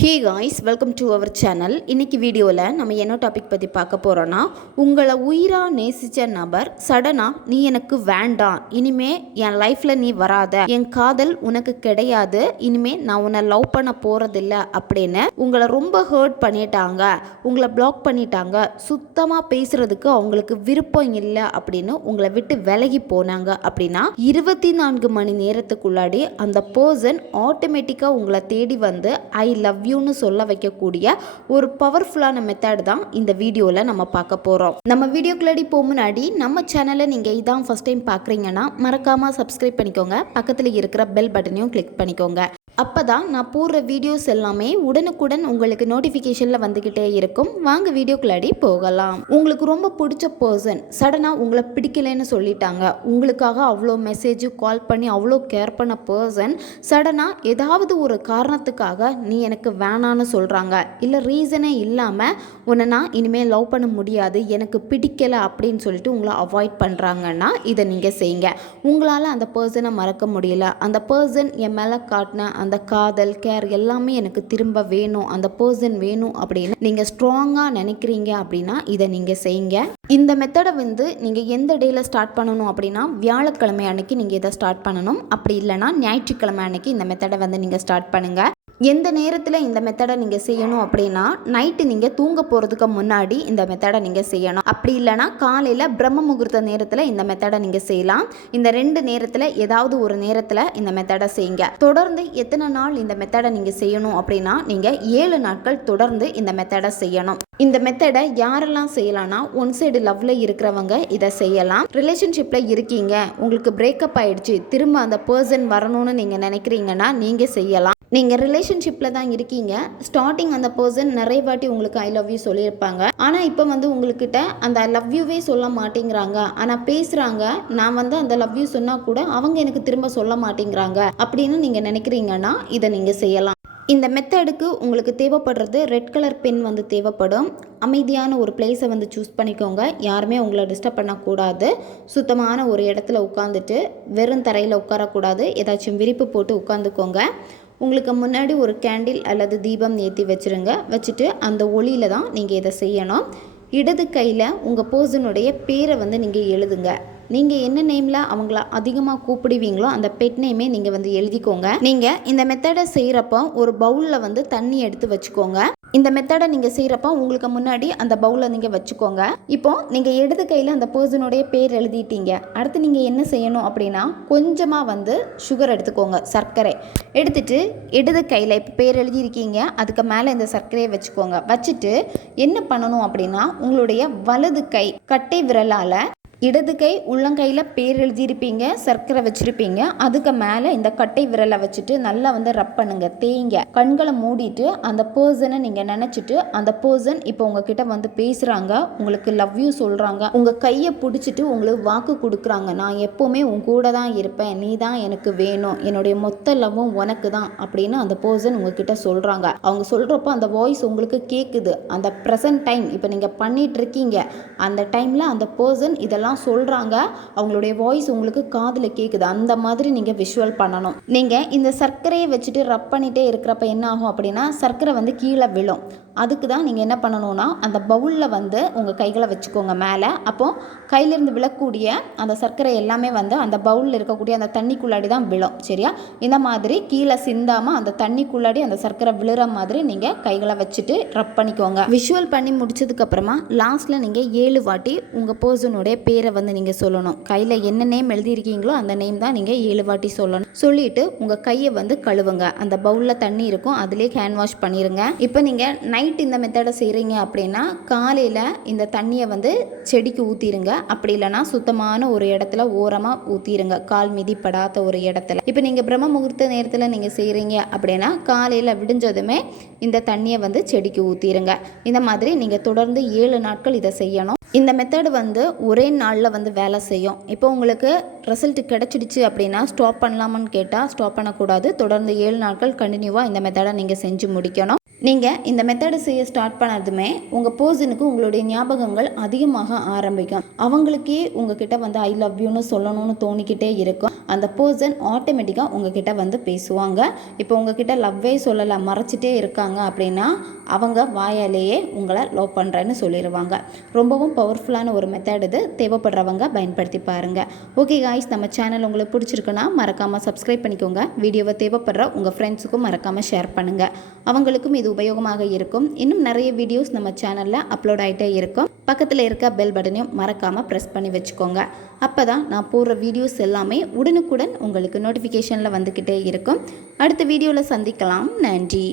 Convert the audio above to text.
Hey guys welcome to our channel இன்றைக்கி வீடியோவில் நம்ம என்ன டாபிக் பற்றி பார்க்க போகிறோன்னா உங்களை உயிராக நேசித்த நபர் சடனாக நீ எனக்கு வேண்டாம். இனிமே என் லைஃப்பில் நீ வராத. என் காதல் உனக்கு கிடையாது. இனிமே நான் உன்னை லவ் பண்ண போகிறதில்ல அப்படின்னு உங்களை ரொம்ப ஹர்ட் பண்ணிட்டாங்க. உங்களை பிளாக் பண்ணிட்டாங்க. சுத்தமாக பேசுகிறதுக்கு அவங்களுக்கு விருப்பம் இல்லை அப்படின்னு உங்களை விட்டு விலகி போனாங்க அப்படின்னா இருபத்தி நான்கு மணி நேரத்துக்குள்ளாடி அந்த பர்சன் ஆட்டோமேட்டிக்காக உங்களை தேடி வந்து ஐ லவ் யூன்னு சொல்ல வைக்கக்கூடிய ஒரு பவர்ஃபுல்லான மெத்தட் தான் இந்த வீடியோவில் நம்ம பார்க்க போகிறோம் நம்ம வீடியோக்குள்ளடி போக முன்னாடி நம்ம சேனலை நீங்கள் இதான் ஃபஸ்ட் டைம் பார்க்குறீங்கன்னா மறக்காமல் சப்ஸ்கிரைப் பண்ணிக்கோங்க. பக்கத்தில் இருக்கிற பெல் பட்டனையும் கிளிக் பண்ணிக்கோங்க. அப்போ தான் நான் போடுற வீடியோஸ் எல்லாமே உடனுக்குடன் உங்களுக்கு நோட்டிஃபிகேஷனில் வந்துக்கிட்டே இருக்கும். வாங்க வீடியோக்குள்ளாடி போகலாம். உங்களுக்கு ரொம்ப பிடிச்ச பர்சன் சடனாக உங்களை பிடிக்கலைன்னு சொல்லிட்டாங்க. உங்களுக்காக அவ்வளோ மெசேஜ் கால் பண்ணி அவ்வளோ கேர் பண்ண பர்சன் சடனாக ஏதாவது ஒரு காரணத்துக்காக நீ எனக்கு வேணான்னு சொல்கிறாங்க இல்லை ரீசனே இல்லாமல் உன்னை நான் இனிமேல் லவ் பண்ண முடியாது எனக்கு பிடிக்கலை அப்படின்னு சொல்லிட்டு உங்களை அவாய்ட் பண்ணுறாங்கன்னா இதை நீங்கள் செய்யுங்க. உங்களால் அந்த பர்சனை மறக்க முடியல. அந்த பர்சன் என் மேலே காட்டின அந்த காதல் கேர் எல்லாமே எனக்கு திரும்ப வேணும் அந்த பர்சன் வேணும் அப்படின்னு நீங்கள் ஸ்ட்ராங்காக நினைக்கிறீங்க அப்படின்னா இதை நீங்கள் செய்யுங்க. இந்த மெத்தடை வந்து நீங்கள் எந்த டேயில் ஸ்டார்ட் பண்ணணும் அப்படின்னா வியாழக்கிழமை அன்னைக்கு நீங்கள் இதை ஸ்டார்ட் பண்ணணும். அப்படி இல்லைன்னா ஞாயிற்றுக்கிழமை அன்னைக்கு இந்த மெத்தடை வந்து நீங்கள் ஸ்டார்ட் பண்ணுங்கள் எந்த நேரத்தில் இந்த மெத்தடை நீங்கள் செய்யணும் அப்படின்னா நைட்டு நீங்கள் தூங்க போகிறதுக்கு முன்னாடி இந்த மெத்தடை நீங்கள் செய்யணும். அப்படி இல்லைன்னா காலையில் பிரம்ம முகூர்த்த நேரத்தில் இந்த மெத்தடை நீங்கள் செய்யலாம். இந்த ரெண்டு நேரத்தில் ஏதாவது ஒரு நேரத்தில் இந்த மெத்தடை செய்யுங்க. தொடர்ந்து எத்தனை நாள் இந்த மெத்தடை நீங்கள் செய்யணும் அப்படின்னா நீங்கள் ஏழு நாட்கள் தொடர்ந்து இந்த மெத்தடை செய்யணும். இந்த மெத்தடை யாரெல்லாம் செய்யலாம்னா ஒன் சைடு லவ்வில் இருக்கிறவங்க இதை செய்யலாம். ரிலேஷன்ஷிப்பில் இருக்கீங்க உங்களுக்கு பிரேக்கப் ஆயிடுச்சு திரும்ப அந்த பர்சன் வரணும்னு நீங்கள் நினைக்கிறீங்கன்னா நீங்கள் செய்யலாம். நீங்கள் ரிலேஷன்ஷிப்பில் தான் இருக்கீங்க. ஸ்டார்டிங் அந்த பர்சன் நிறைய வாட்டி உங்களுக்கு ஐ லவ் யூ சொல்லியிருப்பாங்க. ஆனால் இப்போ வந்து உங்கள்கிட்ட அந்த ஐ லவ் யூவே சொல்ல மாட்டேங்கிறாங்க. ஆனால் பேசுகிறாங்க நான் வந்து அந்த லவ் யூ சொன்னால் கூட அவங்க எனக்கு திரும்ப சொல்ல மாட்டேங்கிறாங்க. அப்படின்னு நீங்கள் நினைக்கிறீங்கன்னா இதை நீங்கள் செய்யலாம். இந்த மெத்தடுக்கு உங்களுக்கு தேவைப்படுறது ரெட் கலர் பென் வந்து தேவைப்படும். அமைதியான ஒரு பிளேஸை வந்து சூஸ் பண்ணிக்கோங்க. யாருமே உங்களை டிஸ்டர்ப் பண்ணக்கூடாது. சுத்தமான ஒரு இடத்துல உட்காந்துட்டு வெறும் தரையில் உட்காரக்கூடாது. ஏதாச்சும் விரிப்பு போட்டு உட்காந்துக்கோங்க உங்களுக்கு முன்னாடி ஒரு கேண்டில் அல்லது தீபம் ஏற்றி வச்சுருங்க. வச்சுட்டு அந்த ஒளியில் தான் நீங்கள் இதை செய்யணும். இடது கையில் உங்கள் பர்சனுடைய பேரை வந்து நீங்கள் எழுதுங்க. நீங்கள் என்ன நேமில் அவங்கள அதிகமாக கூப்பிடுவீங்களோ அந்த பெட் நேமே நீங்கள் வந்து எழுதிக்கோங்க. நீங்கள் இந்த மெத்தடை செய்கிறப்போ ஒரு பவுலில் வந்து தண்ணி எடுத்து வச்சுக்கோங்க. இந்த மெத்தடை நீங்கள் செய்கிறப்ப உங்களுக்கு முன்னாடி அந்த பவுலை நீங்கள் வச்சுக்கோங்க. இப்போ நீங்கள் இடது கையில் அந்த பர்சனுடைய பேர் எழுதிட்டீங்க. அடுத்து நீங்கள் என்ன செய்யணும் அப்படின்னா கொஞ்சமாக வந்து சுகர் எடுத்துக்கோங்க சர்க்கரை. எடுத்துட்டு இடது கையில் இப்போ பேர் எழுதியிருக்கீங்க. அதுக்கு மேலே இந்த சர்க்கரையை வச்சுக்கோங்க. வச்சுட்டு என்ன பண்ணணும் அப்படின்னா உங்களுடைய வலது கை கட்டை விரலால் இடது கை உள்ளங்கையில் பேர் எழுதியிருப்பீங்க சர்க்கரை வச்சுருப்பீங்க. அதுக்கு மேலே இந்த கட்டை விரலை வச்சுட்டு நல்லா வந்து ரப் பண்ணுங்க தேய்ங்க. கண்களை மூடிட்டு அந்த பர்சனை நீங்கள் நினச்சிட்டு அந்த பர்சன் இப்போ உங்ககிட்ட வந்து பேசுகிறாங்க உங்களுக்கு லவ் யூ சொல்கிறாங்க உங்கள் கையை பிடிச்சிட்டு உங்களுக்கு வாக்கு கொடுக்குறாங்க. நான் எப்போவுமே உன் கூட தான் இருப்பேன் நீ தான் எனக்கு வேணும். என்னுடைய மொத்த லவ்வும் உனக்கு தான் அப்படின்னு அந்த பர்சன் உங்ககிட்ட சொல்கிறாங்க அவங்க சொல்கிறப்போ அந்த வாய்ஸ் உங்களுக்கு கேட்குது அந்த ப்ரெசன்ட் டைம் இப்போ நீங்கள் பண்ணிட்டு இருக்கீங்க. அந்த டைமில் அந்த பர்சன் இதெல்லாம் இதெல்லாம் சொல்கிறாங்க அவங்களுடைய வாய்ஸ் உங்களுக்கு காதில் கேட்குது அந்த மாதிரி நீங்கள் விஷுவல் பண்ணணும். நீங்கள் இந்த சர்க்கரையை வச்சுட்டு ரப் பண்ணிகிட்டே இருக்கிறப்ப என்ன ஆகும் அப்படின்னா சர்க்கரை வந்து கீழே விழும். அதுக்கு தான் நீங்கள் என்ன பண்ணணும்னா அந்த பவுலில் வந்து உங்கள் கைகளை வச்சுக்கோங்க மேலே. அப்போது கையிலேருந்து விழக்கூடிய அந்த சர்க்கரை எல்லாமே வந்து அந்த பவுலில் இருக்கக்கூடிய அந்த தண்ணிக்குள்ளாடி தான் விழும். சரியா? இந்த மாதிரி கீழே சிந்தாமல் அந்த தண்ணிக்குள்ளாடி அந்த சர்க்கரை விழுற மாதிரி நீங்கள் கைகளை வச்சுட்டு ரப் பண்ணிக்கோங்க. விஷுவல் பண்ணி முடிச்சதுக்கப்புறமா லாஸ்ட்டில் நீங்கள் ஏழு வாட்டி உங்கள் பர்சனுடைய பேர் வந்து நீங்கள் சொல்லணும். கையில் என்ன நேம் எழுதியிருக்கீங்களோ அந்த நேம் தான் நீங்கள் ஏழு வாட்டி சொல்லணும். சொல்லிட்டு உங்கள் கையை வந்து கழுவுங்க. அந்த பவுலில் தண்ணி இருக்கும். அதிலே ஹேண்ட் வாஷ் பண்ணிடுங்க இப்போ நீங்கள் நைட் இந்த மெத்தடை செய்கிறீங்க அப்படின்னா காலையில் இந்த தண்ணியை வந்து செடிக்கு ஊற்றிடுங்க அப்படி இல்லைன்னா சுத்தமான ஒரு இடத்துல ஓரமாக ஊற்றிடுங்க கால் மிதிப்படாத ஒரு இடத்துல. இப்போ நீங்கள் பிரம்ம முகூர்த்த நேரத்தில் நீங்கள் செய்கிறீங்க அப்படின்னா காலையில் விடிஞ்சதுமே இந்த தண்ணியை வந்து செடிக்கு ஊற்றிடுங்க இந்த மாதிரி நீங்கள் தொடர்ந்து ஏழு நாட்கள் இதை செய்யணும். இந்த மெத்தடு வந்து ஒரே நாள் நாளில் வந்து வேலை செய்யும். இப்போ உங்களுக்கு ரிசல்ட் கிடச்சிடுச்சு அப்படின்னா ஸ்டாப் பண்ணலாமான்னு கேட்டால் ஸ்டாப் பண்ணக்கூடாது. தொடர்ந்து ஏழு நாட்கள் கண்டினியூவாக இந்த மெத்தடை நீங்கள் செஞ்சு முடிக்கணும். நீங்கள் இந்த மெத்தடை செய்ய ஸ்டார்ட் பண்ணதுமே உங்கள் பர்சனுக்கு உங்களுடைய ஞாபகங்கள் அதிகமாக ஆரம்பிக்கும். அவங்களுக்கே உங்ககிட்ட வந்து ஐ லவ் யூன்னு சொல்லணும்னு தோணிக்கிட்டே இருக்கும். அந்த பர்சன் ஆட்டோமேட்டிக்காக உங்ககிட்ட வந்து பேசுவாங்க. இப்போ உங்ககிட்ட லவ்வே சொல்லலை மறைச்சிட்டே இருக்காங்க அப்படின்னா அவங்க வாயாலேயே உங்களை லவ் பண்ணுறேன்னு சொல்லிடுவாங்க ரொம்பவும் பவர்ஃபுல்லான ஒரு மெத்தட் இது. தேவைப்படுறவங்க பயன்படுத்தி பாருங்கள் ஓகே காய்ஸ் நம்ம சேனல் உங்களுக்கு பிடிச்சிருக்குன்னா மறக்காமல் சப்ஸ்கிரைப் பண்ணிக்கோங்க. வீடியோவை தேவைப்படுற உங்கள் ஃப்ரெண்ட்ஸுக்கும் மறக்காமல் ஷேர் பண்ணுங்கள் அவங்களுக்கும் இது உபயோகமாக இருக்கும். இன்னும் நிறைய வீடியோஸ் நம்ம சேனலில் அப்லோட் ஆகிட்டே இருக்கும். பக்கத்தில் இருக்க பெல் பட்டனையும் மறக்காமல் ப்ரெஸ் பண்ணி வச்சுக்கோங்க. அப்போ தான் நான் போடுற வீடியோஸ் எல்லாமே உடனுக்குடன் உங்களுக்கு நோட்டிஃபிகேஷனில் வந்துக்கிட்டே இருக்கும். அடுத்த வீடியோவில் சந்திக்கலாம். நன்றி.